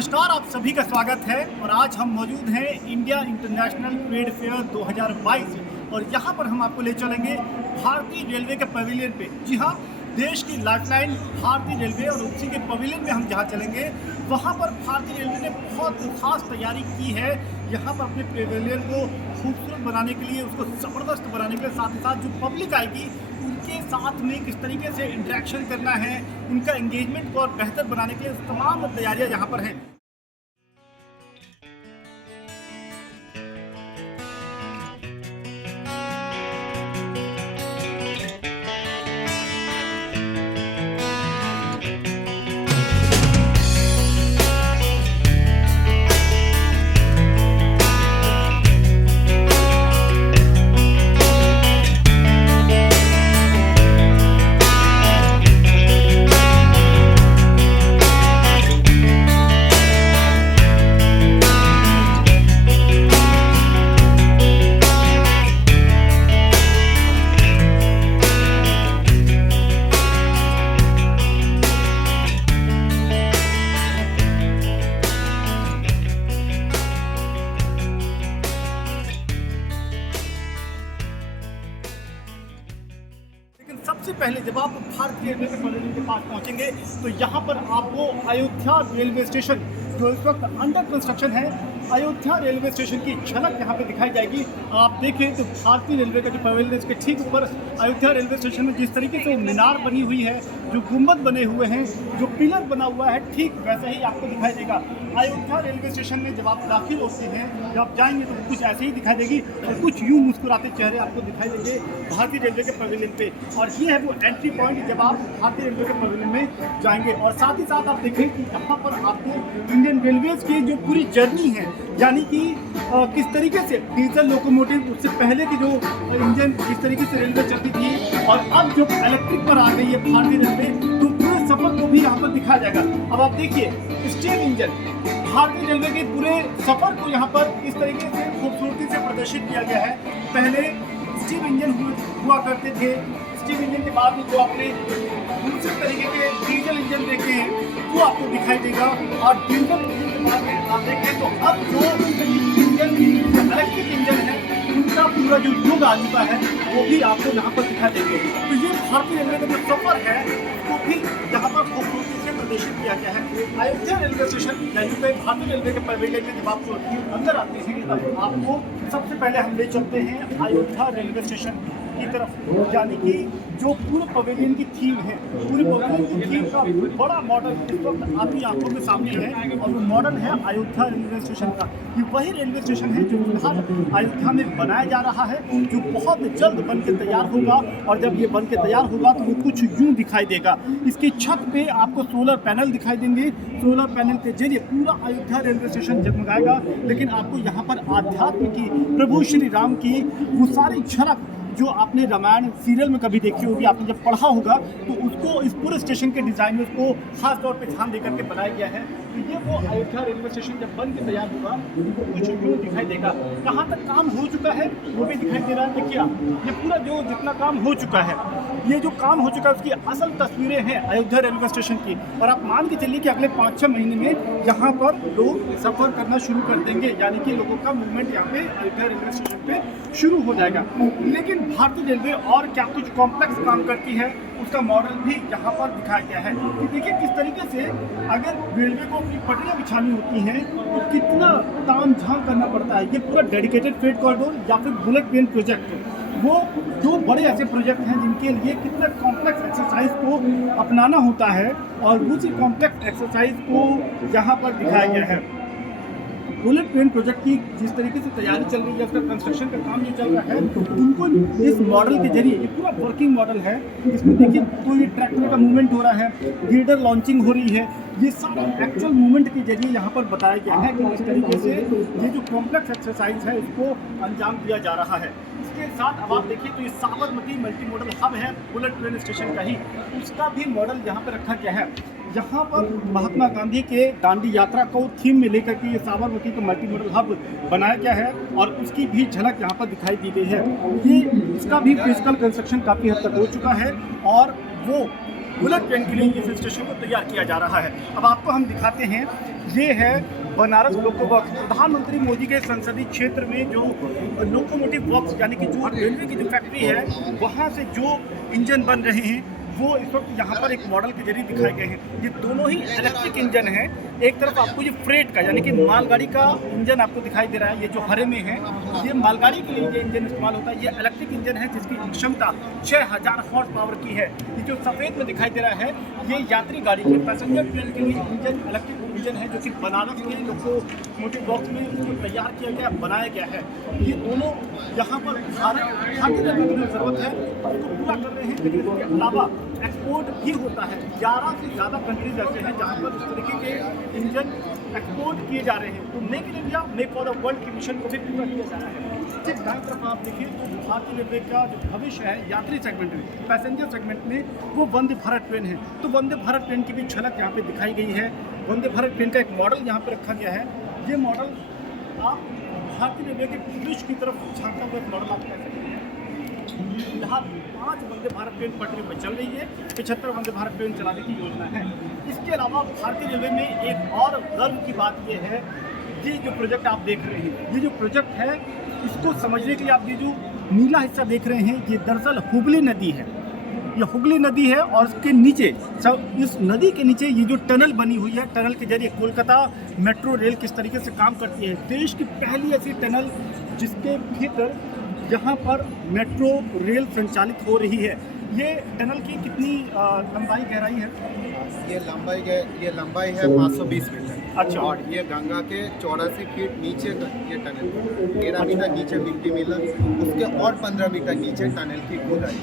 नमस्कार, आप सभी का स्वागत है। और आज हम मौजूद हैं इंडिया इंटरनेशनल ट्रेड फेयर 2022 और यहाँ पर हम आपको ले चलेंगे भारतीय रेलवे के पवेलियन पे। जी हाँ, देश की लाइफलाइन भारतीय रेलवे और उसी के पवेलियन में हम जहाँ चलेंगे वहाँ पर भारतीय रेलवे ने बहुत खास तैयारी की है। यहाँ पर अपने पवेलियन को खूबसूरत बनाने के लिए, उसको ज़बरदस्त बनाने के लिए, साथ ही साथ जो पब्लिक आएगी उनके साथ में किस तरीके से इंटरेक्शन करना है, उनका एंगेजमेंट को और बेहतर बनाने के लिए तमाम तैयारियां यहाँ पर हैं। सबसे पहले जब आप भारतीय रेलवे के पवेलियन के पास पहुंचेंगे तो यहाँ पर आपको अयोध्या रेलवे स्टेशन, जो इस वक्त अंडर कंस्ट्रक्शन है, अयोध्या रेलवे स्टेशन की झलक यहाँ पे दिखाई जाएगी। आप देखें तो भारतीय रेलवे का जो पवेलियन है इसके ठीक ऊपर अयोध्या रेलवे स्टेशन में जिस तरीके से मीनार बनी हुई है, जो गुंबद बने हुए हैं, जो पिलर बना हुआ है, ठीक वैसा ही आपको दिखाई देगा। अयोध्या रेलवे स्टेशन में जब आप दाखिल होते हैं, जब आप जाएंगे तो कुछ ऐसे ही दिखाई देगी और कुछ यूँ मुस्कुराते चेहरे आपको दिखाई देंगे भारतीय रेलवे के पवेलियन पे। और ये है वो एंट्री पॉइंट जब आप भारतीय रेलवे के पवेलियन में जाएंगे। और साथ ही साथ आप देखें कि यहाँ पर आपको इंडियन रेलवेज की जो पूरी जर्नी है, यानी कि किस तरीके से डीजल लोकोमोटिव, उससे पहले की जो इंजन जिस तरीके से रेलवे चलती थी और अब जो इलेक्ट्रिक पर आ गई है भारतीय रेलवे, तो पूरे सफर को भी यहाँ पर दिखाया जाएगा। अब आप देखिए स्टीम इंजन, भारतीय रेलवे के पूरे सफर को यहाँ पर इस तरीके से खूबसूरती से प्रदर्शित किया गया है। पहले स्टीम इंजन हुआ करते थे, स्टीम इंजन के बाद में जो आपने दूसरे तरीके के डीजल इंजन देखे हैं वो आपको दिखाई देगा। और डीजल इंजन के बाद में आप देखें तो अब जो इंजन इलेक्ट्रिक इंजन है उनका पूरा जो युग आ चुका है वो भी आपको यहाँ पर दिखाई देंगे। तो ये भारतीय रेलवे का जो सफर है वो भी यहाँ पर खूबसूरती से प्रदर्शित किया गया है। अयोध्या रेलवे स्टेशन यानी कि भारतीय रेलवे के पवेलियन में जब आप अंदर आते हैं तब आपको सबसे पहले हम ले चलते हैं अयोध्या रेलवे स्टेशन की तरफ, यानी कि जो पूरे पवेलियन की थीम है, पूरे पवेलियन की थीम का बड़ा मॉडल इस वक्त आपकी आंखों के सामने है। और वो मॉडल है अयोध्या रेलवे स्टेशन का। ये वही रेलवे स्टेशन है जो फिलहाल अयोध्या में बनाया जा रहा है, जो बहुत जल्द बन के तैयार होगा। और जब ये बन के तैयार होगा तो वो कुछ यूँ दिखाई देगा। इसकी छत पे आपको सोलर पैनल दिखाई देंगे। सोलर पैनल के जरिए पूरा अयोध्या रेलवे स्टेशन जगमगाएगा। लेकिन आपको यहाँ पर आध्यात्म की, प्रभु श्री राम की वो सारी झलक जो आपने रामायण सीरियल में कभी देखी होगी, आपने जब पढ़ा होगा, तो उसको इस पूरे स्टेशन के डिज़ाइन में उसको खास तौर पे ध्यान देकर के बनाया गया है। तो ये वो अयोध्या रेलवे स्टेशन जब बन के तैयार होगा तो कुछ यूँ दिखाई देगा। कहाँ तक काम हो चुका है वो भी दिखाई दे रहा है। देखिए आप, ये पूरा जो जितना काम हो चुका है, ये जो काम हो चुका है उसकी असल तस्वीरें हैं अयोध्या रेलवे स्टेशन की। और आप मान के चलिए कि अगले 5-6 महीने में यहाँ पर लोग सफ़र करना शुरू कर देंगे, यानी कि लोगों का मूवमेंट यहाँ पे अयोध्या रेलवे स्टेशन पे शुरू हो जाएगा। लेकिन भारतीय रेलवे और क्या कुछ कॉम्प्लेक्स काम करती है उसका मॉडल भी यहाँ पर दिखाया गया है। कि देखिए किस तरीके से अगर रेलवे को अपनी पटरियाँ बिछानी होती हैं तो कितना ताम झाम करना पड़ता है। ये पूरा डेडिकेटेड फ्रेट कॉरिडोर या फिर बुलेट ट्रेन प्रोजेक्ट, वो दो बड़े ऐसे प्रोजेक्ट हैं जिनके लिए कितना कॉम्प्लेक्स एक्सरसाइज को अपनाना होता है और उसी कॉम्प्लेक्स एक्सरसाइज को यहाँ पर दिखाया गया है। बुलेट ट्रेन प्रोजेक्ट की जिस तरीके से तैयारी चल रही है, उसका कंस्ट्रक्शन का काम जो चल रहा है, उनको इस मॉडल के जरिए, ये पूरा वर्किंग मॉडल है, इसमें देखिए कोई ट्रैक्टर का मूवमेंट हो रहा है, गिरडर लॉन्चिंग हो रही है, ये सारा एक्चुअल मूवमेंट के जरिए यहाँ पर बताया गया है कि इस तरीके से ये जो कॉम्प्लेक्स एक्सरसाइज है इसको अंजाम दिया जा रहा है। इसके साथ अब आप देखिए तो ये साबरमती मल्टी मॉडल हब है बुलेट ट्रेन स्टेशन का ही, उसका भी मॉडल यहाँ पर रखा गया है। यहाँ पर महात्मा गांधी के दांडी यात्रा को थीम में लेकर के ये साबरमती का मल्टी मॉडल हब बनाया गया है और उसकी भी झलक यहाँ पर दिखाई दी गई है। ये इसका भी फिजिकल कंस्ट्रक्शन काफ़ी हद तक हो चुका है और वो बुलेट ट्रेन के लिए इस स्टेशन को तैयार किया जा रहा है। अब आपको हम दिखाते हैं, ये है बनारस लोको वर्क्स। प्रधानमंत्री मोदी के संसदीय क्षेत्र में जो लोकोमोटिव वर्क्स यानी कि जो रेलवे की जो फैक्ट्री है वहाँ से जो इंजन बन रहे हैं वो इस वक्त यहाँ पर एक मॉडल के जरिए दिखाए गए हैं। ये दोनों ही इलेक्ट्रिक इंजन हैं। एक तरफ आपको ये फ्रेट का यानी कि मालगाड़ी का इंजन आपको दिखाई दे रहा है, ये जो हरे में है ये मालगाड़ी के लिए ये इंजन इस्तेमाल होता है। ये इलेक्ट्रिक इंजन है जिसकी क्षमता 6000 हॉर्स पावर की है। ये जो सफ़ेद में दिखाई दे रहा है ये यात्री गाड़ी के पैसेंजर ट्रेन के लिए इंजन इलेक्ट्रिक इंजन है जो कि बनारस के लोकोमोटिव वर्क्स में इसको तैयार किया गया, बनाया गया है। ये दोनों यहाँ पर भारतीय रेलवे की जो ज़रूरत है उसको पूरा कर रहे हैं, लेकिन इसके अलावा एक्सपोर्ट भी होता है। 11 से ज़्यादा कंट्रीज ऐसे हैं जहाँ पर इस तरीके के इंजन एक्सपोर्ट किए जा रहे हैं। तो make in India make for the world के मिशन को भी पूरा किया जा रहा है। ठीक दाएं तरफ आप देखिए तो भारतीय रेलवे का जो भविष्य है यात्री सेगमेंट में, पैसेंजर सेगमेंट में, वो वंदे भारत ट्रेन है। तो वंदे भारत ट्रेन की भी झलक यहाँ पे दिखाई गई है। वंदे भारत ट्रेन का एक मॉडल यहाँ पे रखा गया है। ये मॉडल आप भारतीय रेलवे के भविष्य की तरफ झांकता हुआ मॉडल आप कह सकते हैं। यहाँ 5 वंदे भारत ट्रेन पटरी पर चल रही है, 75 वंदे भारत ट्रेन चलाने की योजना है। इसके अलावा भारतीय रेलवे में एक और गर्व की बात यह है, ये जो प्रोजेक्ट आप देख रहे हैं, ये जो प्रोजेक्ट है इसको समझने के लिए आप ये जो नीला हिस्सा देख रहे हैं ये दरअसल हुगली नदी है। ये हुगली नदी है और इसके नीचे इस नदी के नीचे ये जो टनल बनी हुई है, टनल के जरिए कोलकाता मेट्रो रेल किस तरीके से काम करती है। देश की पहली ऐसी टनल जिसके भीतर यहाँ पर मेट्रो रेल संचालित हो रही है। ये टनल की कितनी लंबाई गहराई है? ये लंबाई है 520 मीटर। अच्छा। और ये गंगा के 84 फीट नीचे ये टनल, 13 मीटर नीचे मिट्टी मिला, उसके और 15 मीटर नीचे टनल की खुदाई,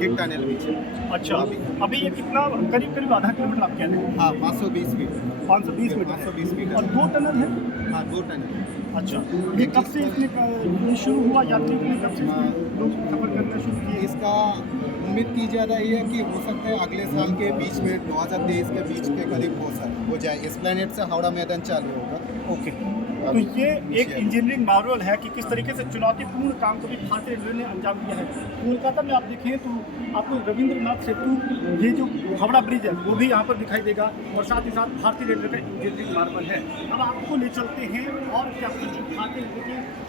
एक टनल नीचे। अच्छा, अभी ये कितना करीब आधा किलोमीटर आप कह रहे हैं? हाँ, 520 मीटर। 520 मीटर। 520 मीटर और 2 टनल है? हाँ, 2 टनल। अच्छा, ये कब से इसमें शुरू हुआ? यात्री के लिए कब से लोग सफर करना शुरू किए? इसका उम्मीद की जा रही है कि हो सकता है अगले साल के बीच में 2023 के बीच के करीब हो जाए। एस्प्लेनेड से हावड़ा मैदान चालू होगा। ओके, तो ये एक इंजीनियरिंग मार्वल है कि किस तरीके से चुनौतीपूर्ण काम को भी भारतीय रेलवे ने अंजाम दिया है। कोलकाता में आप देखें तो आपको रविंद्रनाथ सेतु, ये जो हावड़ा ब्रिज है वो भी यहाँ पर दिखाई देगा और साथ ही साथ भारतीय रेलवे का इंजीनियरिंग मार्वल है। अब आपको ले चलते हैं और क्या कुछ भारतीय रेलवे की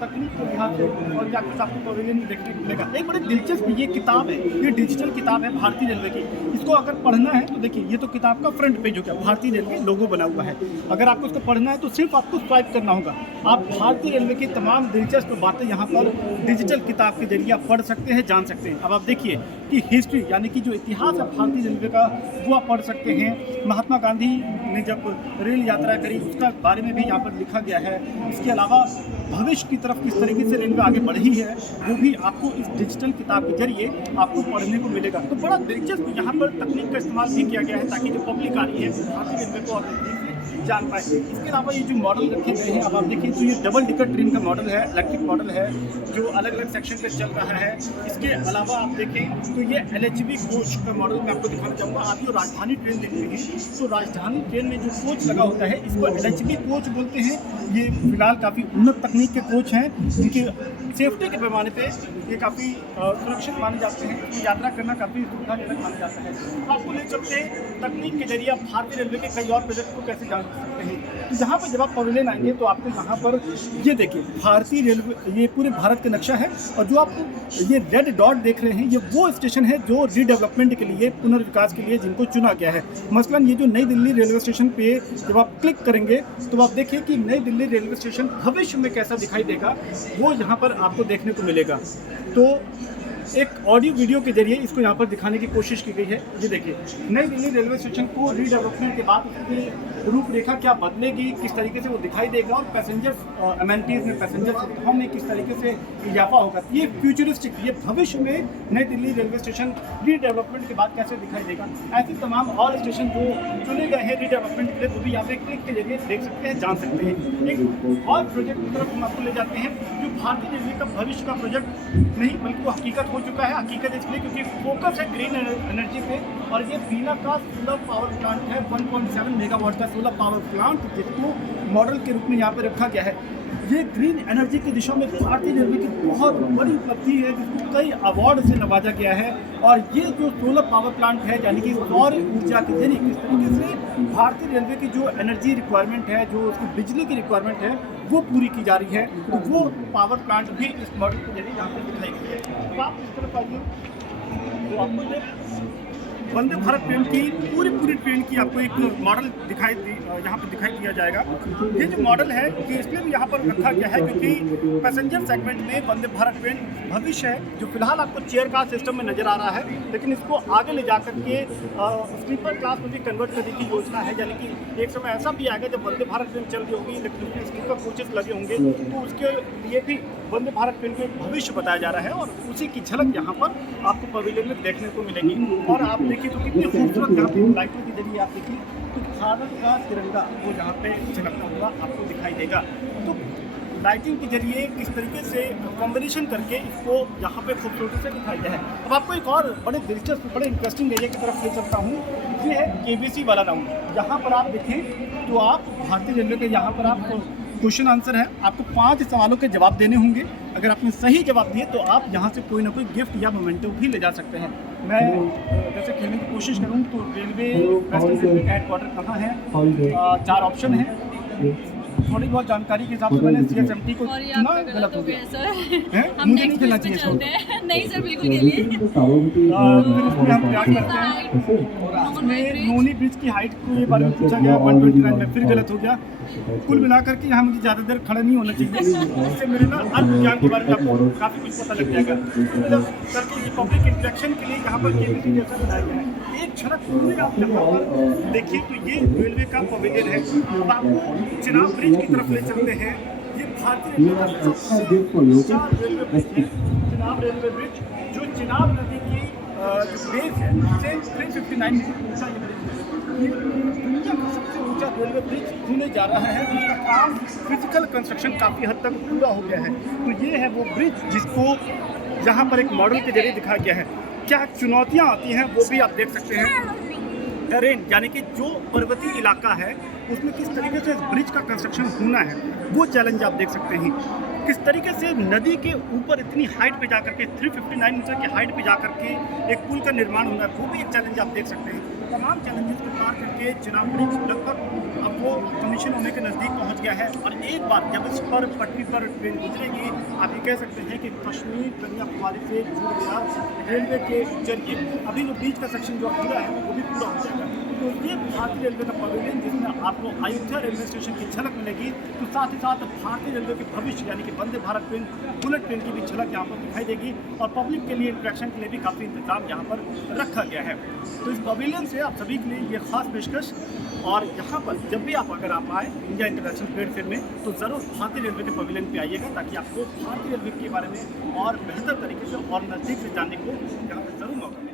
तकनीक के लिहाज से और क्या कुछ आपको पवेलियन में देखने को मिलेगा। एक बड़ी दिलचस्प ये किताब है, ये डिजिटल किताब है भारतीय रेलवे की। इसको अगर पढ़ना है तो देखिए ये तो किताब का फ्रंट पेज हो गया, भारतीय रेलवे लोगो बना हुआ है। अगर आपको इसको पढ़ना है तो सिर्फ आपको स्वाइप करना होगा। आप भारतीय रेलवे की तमाम दिलचस्प बातें यहाँ पर डिजिटल किताब के जरिए आप पढ़ सकते हैं, जान सकते हैं। अब आप देखिए कि हिस्ट्री यानी कि जो इतिहास है भारतीय रेलवे का वो आप पढ़ सकते हैं। महात्मा गांधी ने जब रेल यात्रा करी उसका बारे में भी यहाँ पर लिखा गया है। इसके अलावा भविष्य की तरफ किस तरीके से रेलवे आगे बढ़ी है वो भी आपको इस डिजिटल किताब के जरिए आपको पढ़ने को मिलेगा। तो बड़ा दिलचस्प यहाँ पर तकनीक का इस्तेमाल भी किया गया है ताकि जो पब्लिक आ रही है भारतीय रेलवे को और जान पाए। इसके अलावा ये जो मॉडल रखे गए हैं, अब आप देखिए तो ये डबल टिकट ट्रेन का मॉडल है, इलेक्ट्रिक मॉडल है जो अलग अलग सेक्शन पे चल रहा है। इसके अलावा आप देखें तो ये LHB कोच का मॉडल मैं आपको दिखाना चाहूँगा। आप जो राजधानी ट्रेन देख रहे हैं तो राजधानी ट्रेन में जो कोच लगा होता है इसको LHB कोच बोलते हैं। ये फिलहाल काफ़ी उन्नत तकनीक के कोच हैं जिनके सेफ्टी के पैमाने पे ये काफ़ी सुरक्षित माने जाते हैं, तो यात्रा करना काफ़ी सुविधाजनक माना जाता है। आपको ले चलते हैं तकनीक के जरिए आप भारतीय रेलवे के कई और प्रोजेक्ट को कैसे जान सकते हैं। तो यहाँ पर जब आप पवेलियन आएंगे तो आपको यहाँ पर ये देखिए भारतीय रेलवे, ये पूरे भारत का नक्शा है और जो आप ये रेड डॉट देख रहे हैं ये वो स्टेशन है जो रीडेवलपमेंट के लिए, पुनर्विकास के लिए जिनको चुना गया है। मसलन ये जो नई दिल्ली रेलवे स्टेशन पे जब आप क्लिक करेंगे तो आप देखिए कि नई दिल्ली रेलवे स्टेशन भविष्य में कैसा दिखाई देगा वो यहाँ पर आपको देखने को मिलेगा। तो एक ऑडियो वीडियो के जरिए इसको यहाँ पर दिखाने की कोशिश की गई है। ये देखिए नई दिल्ली रेलवे स्टेशन को रीडेवलपमेंट के बाद उसकी रूपरेखा क्या बदलेगी, किस तरीके से वो दिखाई देगा और पैसेंजर अमेनिटीज़ में, पैसेंजर सुविधाओं में किस तरीके से इजाफा होगा। ये फ्यूचरिस्टिक, ये भविष्य में नई दिल्ली रेलवे स्टेशन रीडेवलपमेंट के बाद कैसे दिखाई देगा। ऐसे तमाम और स्टेशन जो चुने गए हैं रीडेवलपमेंट के लिए वो भी आप एक क्लिक के जरिए देख सकते हैं, जान सकते हैं। एक और प्रोजेक्ट की तरफ हम आपको ले जाते हैं जो भारतीय रेलवे का भविष्य का प्रोजेक्ट नहीं बल्कि वो हकीकत हो चुका है। हकीकत इसलिए क्योंकि फोकस है ग्रीन एनर्जी पे और ये बीना का सोलर पावर प्लांट है, 1.7 मेगावाट का सोलर पावर प्लांट जिसको मॉडल के रूप में यहाँ पे रखा गया है। ये ग्रीन एनर्जी की दिशा में भारतीय रेलवे की बहुत बड़ी उपलब्धि है, जिसको कई अवार्ड से नवाजा गया है। और ये जो सोलर पावर प्लांट है, यानी कि सौर ऊर्जा के जरिए किस तरीके से भारतीय रेलवे की जो एनर्जी रिक्वायरमेंट है, जो उसकी बिजली की रिक्वायरमेंट है, वो पूरी की जा रही है। तो वो पावर प्लांट भी इस मॉडल के जरिए यहाँ पर दिखाई गई है। अब आप इस तरफ आइए, तो आपको ये वंदे भारत ट्रेन की पूरी ट्रेन की आपको एक मॉडल यहाँ पे दिखाई दिया जाएगा। ये जो मॉडल है कि इसलिए भी यहाँ पर रखा गया है क्योंकि पैसेंजर सेगमेंट में वंदे भारत ट्रेन भविष्य है, जो फिलहाल आपको चेयर कार सिस्टम में नज़र आ रहा है, लेकिन इसको आगे ले जा करके स्लीपर क्लास में भी कन्वर्ट करने की योजना है। यानी कि एक समय ऐसा भी आएगा जब वंदे भारत ट्रेन चल रही होगी, लेकिन उसमें स्लीपर कोचेस लगे होंगे, तो उसके लिए भी वंदे भारत ट्रेन का भविष्य बताया जा रहा है। और उसी की झलक यहाँ पर आपको पवेलियन में देखने को मिलेगी। और आप देखिए तो कितनी खूबसूरत यहाँ पे लाइटों के जरिए आप देखिए तो भारत का तिरंगा वो यहाँ पे झलकता हुआ आपको दिखाई देगा। तो लाइटिंग के जरिए किस तरीके से कॉम्बिनेशन करके इसको यहाँ पे खूबसूरती से दिखाई गया है। अब आपको एक और बड़े दिलचस्प, बड़े इंटरेस्टिंग एरिया की तरफ ले चलता हूँ। ये है केबीसी वाला राउंड। यहाँ पर आप देखें तो आप भारतीय रेलवे के यहाँ पर आप क्वेश्चन आंसर है, आपको 5 सवालों के जवाब देने होंगे। अगर आपने सही जवाब दिए तो आप यहाँ से कोई ना कोई गिफ्ट या मोमेंटो भी ले जा सकते हैं। मैं जैसे खेलने की कोशिश करूँ तो रेलवे वेस्टर्न रेलवे का हेडक्वार्टर कहाँ है, 4 ऑप्शन है। थोड़ी बहुत जानकारी के हिसाब से मैंने CSMT को चुना, गलत हो गया। मुझे नहीं खेलना चाहिए इसको। नहीं सर, बिल्कुल खेलिए। फिर इसमें हम क्या करते हैं, इसमें नोनी ब्रिज की हाइट के बारे में पूछा गया 129 में, फिर गलत हो गया। कुल मिलाकर के यहाँ मुझे ज़्यादा देर खड़ा नहीं होना चाहिए, इससे मेरे ना अल्प ज्ञान के बारे में आपको काफ़ी कुछ पता लग जाएगा। सर के ये पब्लिक इंटरेक्शन के लिए यहाँ पर केबीसी जैसा बनाया गया है। एक झलक पूरी आप यहाँ पर देखिए तो ये रेलवे का पवेलियन है। अब आपको चिनाब ब्रिज की तरफ ले चलते हैं। ये भारतीय रेलवे का सबसे ऊंचा रेलवे ब्रिज है, चिनाब रेलवे ब्रिज, जो चिनाब नदी की जो बेस है उससे 359 मीटर ऊंचा ये ब्रिज है। ये दुनिया का सबसे ऊंचा रेलवे ब्रिज होने जा रहा है, जिसका काम फिजिकल कंस्ट्रक्शन काफ़ी हद तक पूरा हो गया है। तो ये है वो ब्रिज जिसको यहाँ पर एक मॉडल के जरिए दिखाया गया है। क्या चुनौतियाँ आती हैं वो भी आप देख सकते हैं। टेरेन यानी कि जो पर्वतीय इलाका है उसमें किस तरीके से इस ब्रिज का कंस्ट्रक्शन होना है, वो चैलेंज आप देख सकते हैं। किस तरीके से नदी के ऊपर इतनी हाइट पे जाकर के 359 मीटर की हाइट पे जाकर के एक पुल का निर्माण होना है, वो भी एक चैलेंज आप देख सकते हैं। तमाम चैलेंजेस को पार करके चिनाब ब्रिज लगभग अब वो कमीशन होने के नज़दीक पहुंच गया है। और एक बार जब इस पर पटरी पर ट्रेन गुजरेगी, आप ये कह सकते हैं कि कश्मीर कन्याकुमारी से जुड़ गया रेलवे के जरिए। अभी जो बीच का सेक्शन जो पूरा है वो भी पूरा हो जाएगा। तो ये भारतीय रेलवे का पवेलियन, जिसमें आपको अयोध्या रेलवे स्टेशन की झलक मिलेगी, तो साथ ही साथ भारतीय रेलवे के भविष्य यानी कि Vande Bharat train, bullet train की भी झलक यहाँ पर दिखाई देगी। और पब्लिक के लिए इंटरेक्शन के लिए भी काफ़ी इंतजाम यहाँ पर रखा गया है। तो इस पवेलियन से आप सभी के लिए ये खास पेशकश। और यहाँ पर जब भी अगर आप आए इंडिया इंटरनेशनल ट्रेड फेयर में, तो ज़रूर भारतीय रेलवे के पवेलियन पे आइएगा, ताकि आपको भारतीय रेलवे के बारे में और बेहतर तरीके से और नज़दीक से जानने को यहाँ पर ज़रूर मौका मिले।